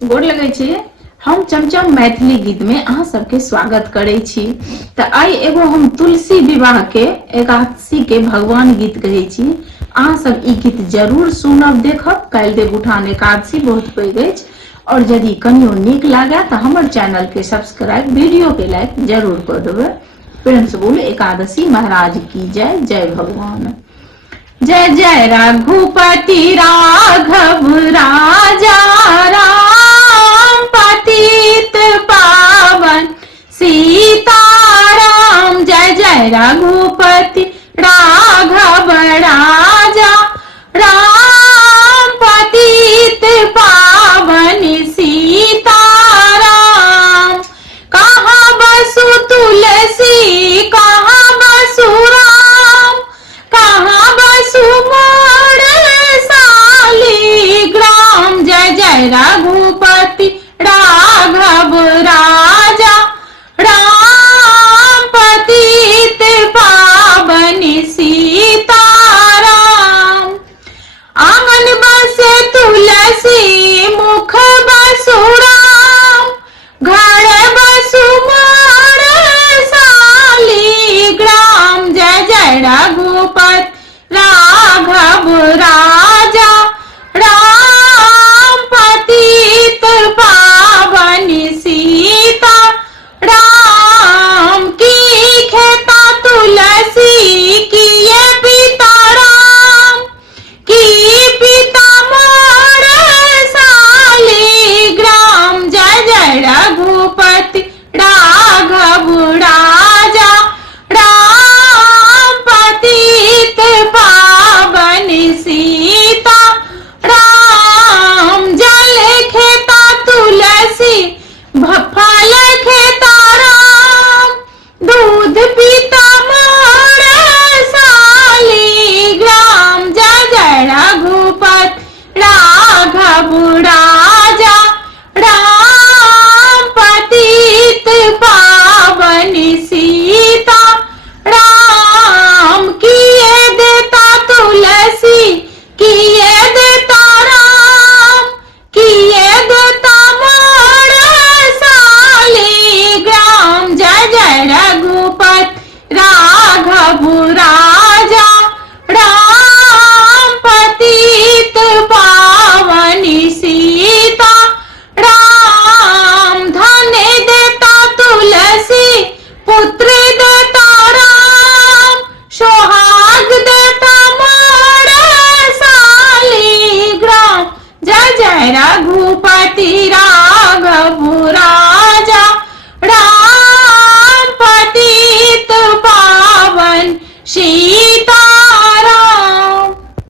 गोर लगे छी। हम चमचम मैथिली गीत में अहाँ सबके स्वागत करे छी। तो आई एगो हम तुलसी विवाह के एकादशी के भगवान गीत कहे छी। अहाँ सब ई गीत जरूर सुनब देखब। काल्हि देवउठान एकादशी बहुत पैघ अछि और यदि कनियो नीक लागे तो हमर चैनल के सब्सक्राइब वीडियो के लाइक जरूर कर देबै। प्रेम से बोले एकादशी महाराज की जय। जय भगवान। जय जय रघुपति राघव राजा राम पतित पावन सीताराम। जय जय रघुपति राघव राजा राम पतित पावन सीताराम। कहाँ बसु तुलसी कहाँ बसु राम, कहाँ बसु मोर शालिग्राम। जय जय रघुपति राघव राजा राम पतित पावन सीताराम। आंगन बसे तुलसी मुख बसु राम, घर बसु मोर शालिग्राम। जय जय रघुपति राघव राजा राम पतित पावन सीता राम। की खेता तुलसी किए पिता राम, की पिता मोर शालिग्राम। जय जय रघुपति राघव राजा राम पतित पावन सीता राम। जल खेता तुलसी फल खेता राम, दूध पीता मोर शालिग्राम। जय जय रघुपति राघव राजा राम पतित पावन सीता राम। किए देता तुलसी किए देता राम, किए देता मोर शालिग्राम। जय जय रघुपति राघव राजा राम पतित पावन सीता राम। धन देता तुलसी पुत्र देता राम, सोहाग देता मोर शालिग्राम। जय जय रघुपति राम